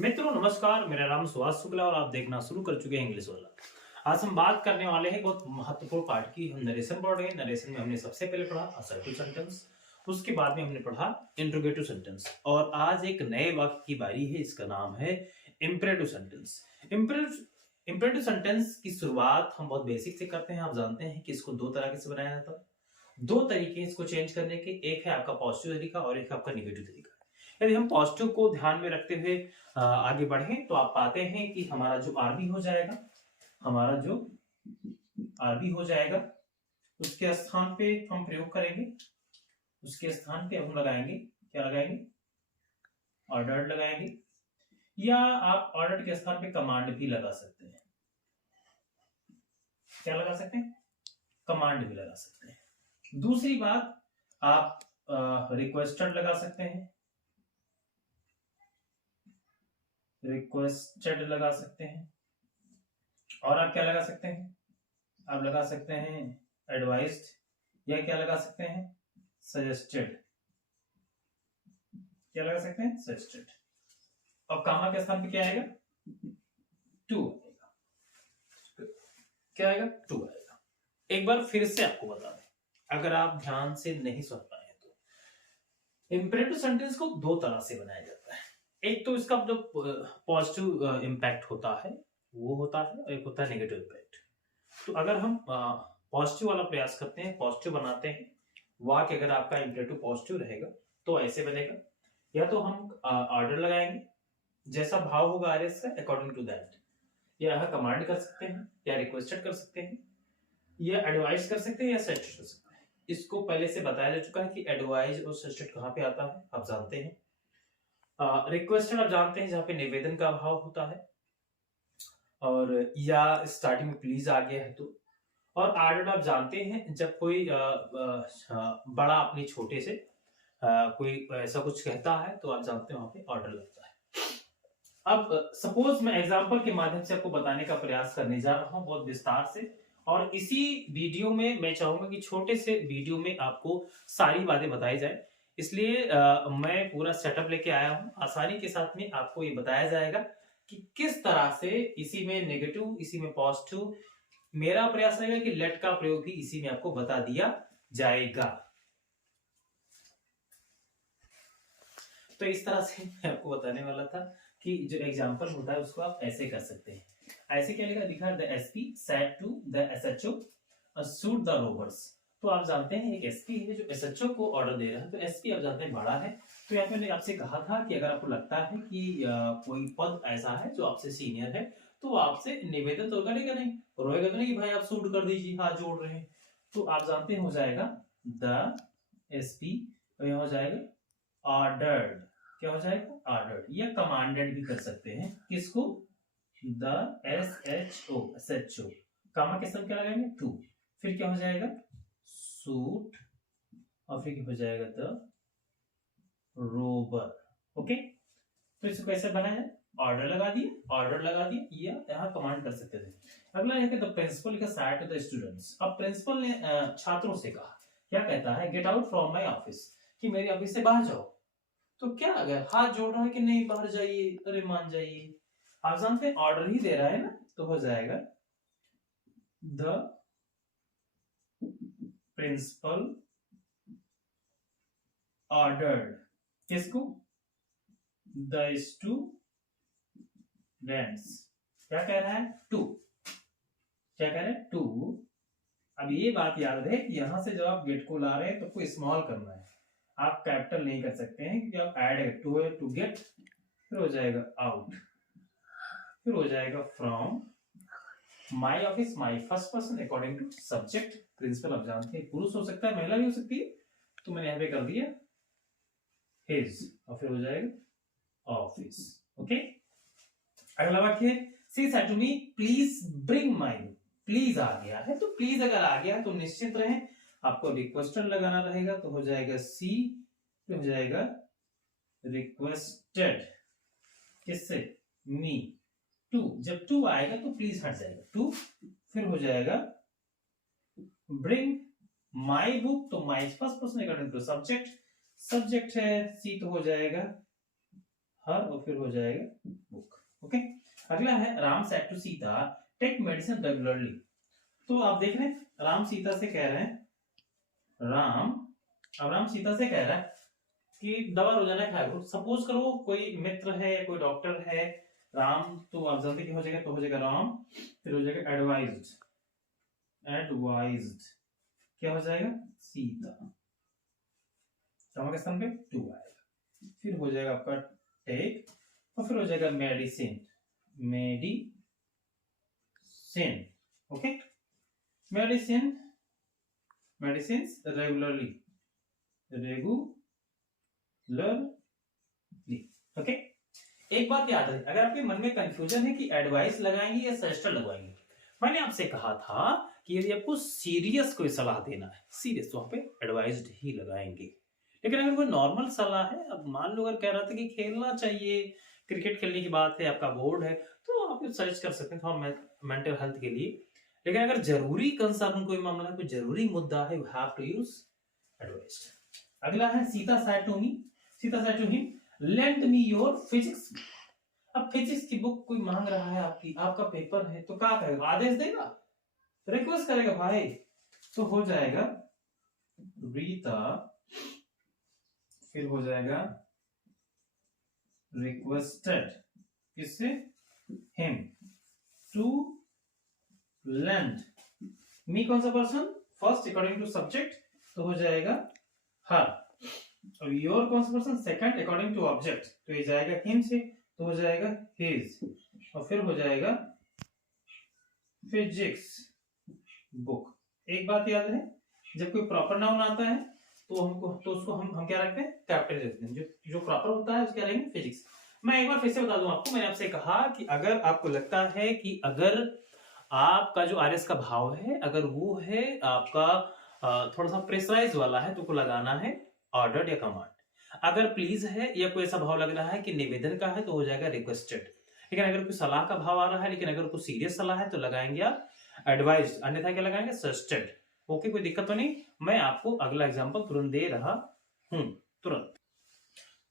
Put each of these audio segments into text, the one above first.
मित्रों नमस्कार, मेरा नाम सुहास शुक्ला और आप देखना शुरू कर चुके हैं इंग्लिश वाला। आज हम बात करने वाले हैं बहुत महत्वपूर्ण पार्ट की। हम नरेशन पढ़ रहे हैं। नरेशन में हमने सबसे पहले पढ़ा असर्टिव सेंटेंस, उसके बाद में हमने पढ़ा इंट्रोगेटिव सेंटेंस और आज एक नए वाक्य की बारी है। इसका नाम है इंपेरेटिव सेंटेंस। इंपेरेटिव सेंटेंस की शुरुआत हम बहुत बेसिक से करते हैं। आप जानते हैं कि इसको दो तरीके से बनाया जाता है। दो तरीके इसको चेंज करने के, एक है आपका पॉजिटिव तरीका और एक है आपका निगेटिव तरीका। यदि हम पॉजिटिव को ध्यान में रखते हुए आगे बढ़े तो आप पाते हैं कि हमारा जो आरबी हो जाएगा, उसके स्थान पे हम प्रयोग करेंगे। उसके स्थान पे हम लगाएंगे, क्या लगाएंगे? ऑर्डर्ड लगाएंगे, या आप ऑर्डर्ड के स्थान पे कमांड भी लगा सकते हैं। क्या लगा सकते हैं? कमांड भी लगा सकते हैं। दूसरी बात, आप रिक्वेस्टेड लगा सकते हैं, रिक्वेस्टेड लगा सकते हैं। और आप क्या लगा सकते हैं? आप लगा सकते हैं एडवाइज्ड, या क्या लगा सकते हैं? सजेस्टेड। क्या लगा सकते हैं? सजेस्टेड। और कामा के स्थान पे क्या आएगा? टू आएगा। क्या आएगा? टू आएगा। एक बार फिर से आपको बता दें, अगर आप ध्यान से नहीं सुन पाए तो इंपेरेटिव सेंटेंस को दो तरह से बनाया जाता है। एक तो इसका जो पॉजिटिव इंपैक्ट होता है वो होता है, और एक होता है नेगेटिव इंपैक्ट। तो अगर हम पॉजिटिव वाला प्रयास करते हैं, पॉजिटिव बनाते हैं वाक्य, अगर आपका इंपेरेटिव पॉजिटिव रहेगा तो ऐसे बनेगा। या तो हम ऑर्डर लगाएंगे, जैसा भाव होगा आरएस का अकॉर्डिंग टू दैट, या कमांड कर सकते हैं, या रिक्वेस्टेड कर सकते हैं, या एडवाइस कर सकते हैं, या सजेस्ट कर सकते हैं। इसको पहले से बताया जा चुका है कि एडवाइस और सजेस्टेड कहां पे आता है, आप जानते हैं। रिक्वेस्टेड आप जानते हैं जहां पे निवेदन का भाव होता है, और या स्टार्टिंग में प्लीज आ गया है तो। और ऑर्डर आप जानते हैं जब कोई बड़ा अपने छोटे से कोई ऐसा कुछ कहता है तो आप जानते हैं वहां पे ऑर्डर लगता है। अब सपोज मैं एग्जांपल के माध्यम से आपको बताने का प्रयास करने जा रहा हूं बहुत विस्तार से, और इसी वीडियो में मैं चाहूंगा कि छोटे से वीडियो में आपको सारी बातें बताई जाए। इसलिए मैं पूरा सेटअप लेके आया हूं। आसानी के साथ में आपको ये बताया जाएगा कि किस तरह से इसी में नेगेटिव, इसी में पॉजिटिव। मेरा प्रयास रहेगा कि लेट का प्रयोग भी इसी में आपको बता दिया जाएगा। तो इस तरह से मैं आपको बताने वाला था कि जो एग्जांपल होता है उसको आप ऐसे कर सकते हैं। ऐसे क्या लिखा? The SP said to the SHO shoot the robbers. तो आप जानते हैं एक एसपी है जो एसएचओ को ऑर्डर दे रहा है। तो एसपी आप जानते हैं बड़ा है। तो यहाँ पे मैंने आपसे कहा था कि अगर आपको लगता है कि कोई पद ऐसा है जो आपसे सीनियर है तो आपसे निवेदन तो करेगा नहीं, रोएगा तो नहीं कि भाई आप शूट कर दीजिए, हाथ जोड़ रहे हैं। तो आप जानते हैं हो जाएगा द एसपी, तो यहाँ हो जाएगा ऑर्डर्ड। क्या हो जाएगा? ऑर्डर्ड। या कमांडेड भी कर सकते हैं। किसको? The SHO, SHO. कामा के साथ क्या लगाएंगे? टू। फिर क्या हो जाएगा? सूट, और फिर क्या हो जाएगा? The Rober. ओके, तो इसको कैसे बनाया? ऑर्डर लगा दिए, ऑर्डर लगा दिए, या यहाँ कमांड कर सकते थे। अगला है द प्रिंसिपल का सैड टू द स्टूडेंट्स। अब प्रिंसिपल ने छात्रों से कहा, क्या कहता है? Get out from my office, कि मेरे ऑफिस से बाहर जाओ। तो क्या अगर हाथ जोड़ रहा है कि नहीं बाहर जाइए, अरे मान जाइए। आप जानते हैं ऑर्डर ही दे रहा है ना, तो हो जाएगा द प्रिंसिपल ऑर्डर्ड। किसको? The students. क्या कह रहा है? टू। क्या कह रहे हैं? टू। अब ये बात याद है कि यहां से जब आप गेट को ला रहे हैं तो कोई स्मॉल करना है, आप कैपिटल नहीं कर सकते हैं क्योंकि आप ऐड टू गेट, फिर हो जाएगा आउट, फिर हो जाएगा from my office, my first person according to subject. Principal आप जानते हैं पुरुष हो सकता है, महिला भी हो सकती है, तो मैंने यहां पे कर दिया हिज, और फिर हो जाएगा ऑफिस। ओके, अगला वाक्य है she said to me please bring my book. Please आ गया है, तो प्लीज अगर आ गया है तो निश्चित रहे आपको रिक्वेस्टेड लगाना रहेगा, तो हो जाएगा सी, फिर हो जाएगा रिक्वेस्टेड। किससे? मी। टू, जब टू आएगा तो प्लीज हट जाएगा टू, फिर हो जाएगा ब्रिंग माई बुक, तो my first person according to subject, subject है सी, तो हो जाएगा हर, और फिर हो जाएगा बुक। ओके। अगला है Ram said to Sita take medicine regularly. तो आप देख रहे हैं राम सीता से कह रहे हैं, राम सीता से कह रहा है कि दवा रोजाना खाया करो। सपोज करो कोई मित्र है या कोई डॉक्टर है, राम तो आप जानते कि हो जाएगा, तो हो जाएगा राम, फिर हो जाएगा एडवाइज्ड, क्या हो जाएगा सीता, के स्थान पे टू आएगा, फिर हो जाएगा आपका टेक, और फिर हो जाएगा medicine, okay, medicine regularly, okay. एक बात याद रहे, अगर आपके मन में कंफ्यूजन है कि एडवाइस लगाएंगे या सजेशन लगवाएंगे, मैंने आपसे कहा था कि यदि आपको सीरियस कोई सलाह देना है, सीरियस, तो वहां पे एडवाइस्ड ही लगाएंगे। लेकिन अगर कोई नॉर्मल सलाह है, अब मान लो अगर कह रहा था कि खेलना चाहिए, क्रिकेट खेलने की बात है, आपका बोर्ड है, तो आप सजेस्ट कर सकते हैं थोड़ा मेंटल हेल्थ के लिए। लेकिन अगर जरूरी कंसर्न कोई मामला, कोई जरूरी मुद्दा है, you have to use advised. अगला है Sita said to him lend me your physics. अब फिजिक्स की बुक कोई मांग रहा है, आपका पेपर है, तो क्या करेगा, आदेश देगा, रिक्वेस्ट करेगा भाई, तो हो जाएगा रीता, फिर हो जाएगा रिक्वेस्टेड, किससे, हिम टू लेंड मी, कौन सा person, first according to subject, तो हो जाएगा हर, और योर कौन सा person, second according to object, तो ये जाएगा हिम से, तो हो जाएगा हिज, और फिर हो जाएगा फिजिक्स बुक। एक बात याद है, जब कोई प्रॉपर नाउन आता है तो उसको हम क्या रखते हैं, कैपिटल रखते हैं, जो प्रॉपर होता है उसके रहेंगे फिजिक्स। मैं एक बार फिर से बता दूं आपको, मैंने आपसे कहा कि अगर आपको लगता है कि अगर आपका जो आरएस का भाव है, अगर वो है आपका थोड़ा सा प्रेशराइज वाला है, तो को लगाना है ऑर्डर्ड या कमांड। अगर प्लीज है या कोई ऐसा भाव लग रहा है कि निवेदन का है, तो हो जाएगा रिक्वेस्टेड। लेकिन अगर कोई सलाह का भाव आ रहा है, लेकिन अगर कोई सीरियस सलाह है, तो लगाएंगे आप एडवाइस्ड, अन्यथा क्या लगाएंगे, सजेस्टेड। ओके, कोई दिक्कत तो नहीं। मैं आपको अगला एग्जांपल तुरंत दे रहा हूं, तुरंत।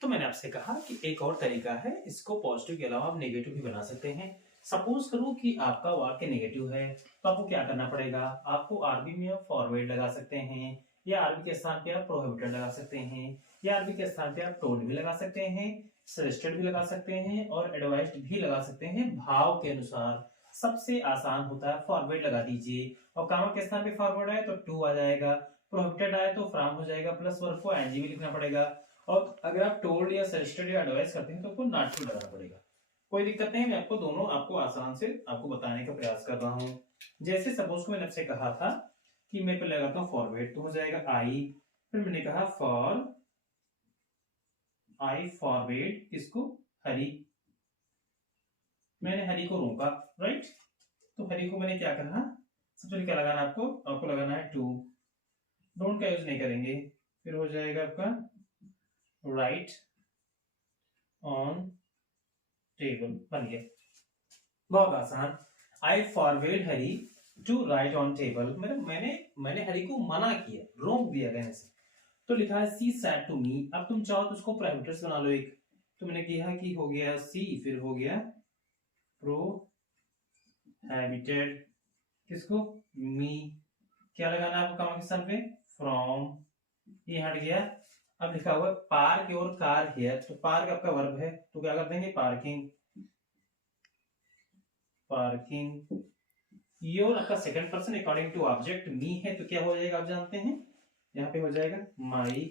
तो मैंने आपसे कहा कि एक और तरीका है, इसको पॉजिटिव के अलावा आप नेगेटिव भी बना सकते हैं। सपोज करो कि आपका वाक्य नेगेटिव है, तो आपको क्या करना पड़ेगा, आपको आरबी में आप फॉरवर्ड लगा सकते हैं, या आरबी के स्थान पे आप प्रोहिबिटेड लगा सकते हैं, या आरबी के स्थान पे आप टोल्ड भी लगा सकते हैं, सजेस्टेड भी लगा सकते हैं, और एडवाइस्ड भी लगा सकते हैं, भाव के अनुसार। सबसे आसान होता है फॉरवर्ड लगा दीजिए, और कामा के स्थान पे फॉरवर्ड आए तो टू आ जाएगा, प्रोहिबिटेड आए तो फ्रॉम हो जाएगा, प्लस वर्ब को एनजी भी लिखना पड़ेगा, और अगर आप टोल्ड या सजेस्टेड या एडवाइस करते हैं तो आपको नॉट टू लगाना पड़ेगा। कोई दिक्कत नहीं, मैं आपको दोनों आपको आसान से आपको बताने का प्रयास कर रहा हूं। जैसे सपोज को मैंने आपसे कहा था कि मैं पहले लगाता हूं फॉरवर्ड, तो हो जाएगा आई, फिर मैंने कहा फॉर आई फॉरवर्ड किसको, हरी, मैंने हरी को रोका, राइट। तो हरी को मैंने क्या कहा, सबसे पहले क्या लगाना आपको लगाना है टू, डोंट का यूज नहीं करेंगे। फिर हो जाएगा आपका राइट ऑन टेबल, बन गया, बहुत आसान। I forward Hari to write on table, मैंने हरी को मना किया, रोक दिया कहने से, तो लिखा है सी सेड टू मी। अब तुम चाहो तो उसको प्रोहिबिटेड्स बना लो एक, तो मैंने किया कि हो गया सी, फिर हो गया प्रोहिबिटेड, किसको, मी, क्या लगाना है आपको कामा के स्थान पे, फ्रॉम, ये हट गया। अब लिखा हुआ है पार्क और कार हियर, तो पार्क आपका वर्ब है, तो क्या कर देंगे, पार्किंग, योर आपका second person according to object, me है तो क्या हो जाएगा आप जानते हैं, यहाँ पे हो जाएगा माई,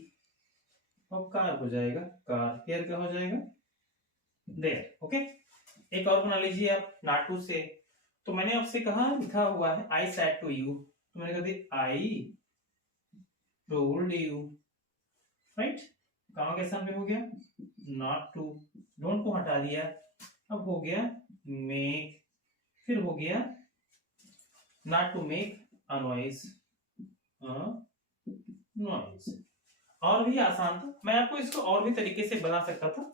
और कार हो जाएगा कार, हियर क्या हो जाएगा, देयर। ओके, एक और बना लीजिए आप नाटू से। तो मैंने आपसे कहा लिखा हुआ है आई सेड टू यू, तो मैंने कह दिया आई टोल्ड यू, राइट। कहां के स्थान पे हो गया, नॉट टू, डोंट को हटा दिया, अब हो गया मेक, फिर हो गया not to make a noise, और भी आसान था। मैं आपको इसको और भी तरीके से बना सकता था,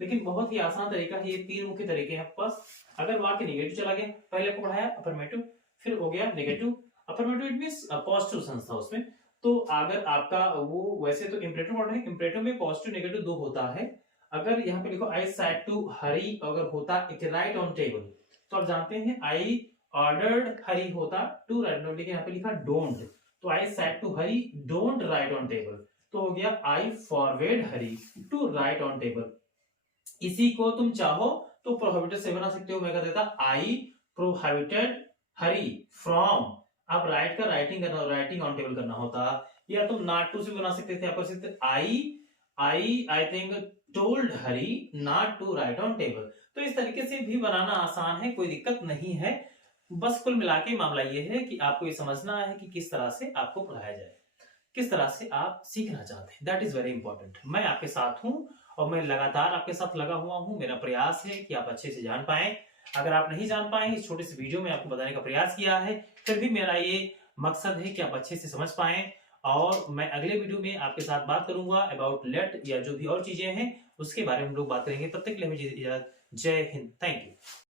लेकिन बहुत ही आसान तरीका है, ये तीन मुख्य तरीके हैं पास। अगर वाक्य नेगेटिव चला गया, पहले आपको पढ़ाया अफर्मेटिव, फिर हो गया negative, affirmative it means positive sense था उसमें। तो अगर आपका वो वैसे तो इंपरेटिव वर्ड है, इंपरेटिव में पॉजिटिव नेगेटिव दो होता है, अगर यहाँ पे लिखो आई सैट टू हरी, अगर होता एक राइट ऑन टेबल, तो आप जानते हैं आई ऑर्डर्ड हरी होता टू राइट, लेकिन यहाँ पे लिखा डोंट, तो I said to Hari don't write on table, तो हो गया I forward Hari to write on table. इसी को तुम चाहो तो प्रोहिबिटेड से बना सकते हो, मैं कह देता आई प्रोहिबिटेड हरी फ्रॉम, अब राइट का राइटिंग ऑन टेबल करना होता, या तुम नॉट टू से बना सकते थे, आप सकते I think told Hari not to write on table. तो इस तरीके से भी बनाना आसान है, कोई दिक्कत नहीं है। बस कुल मिला के मामला ये है कि आपको ये समझना है कि किस तरह से आपको पढ़ाया जाए, किस तरह से आप सीखना चाहते हैं, दैट इज वेरी इंपॉर्टेंट। मैं आपके साथ हूं और मैं लगातार आपके साथ लगा हुआ हूं, मेरा प्रयास है कि आप अच्छे से जान पाए। अगर आप नहीं जान पाए, इस छोटे से वीडियो में आपको बताने का प्रयास किया है, फिर भी मेरा ये मकसद है कि आप अच्छे से समझ पाए। और मैं अगले वीडियो में आपके साथ बात करूंगा अबाउट लेट या जो भी और चीजें हैं उसके बारे में हम लोग बात करेंगे। तब तक के लिए मुझे इजाजत, जय हिंद, थैंक यू।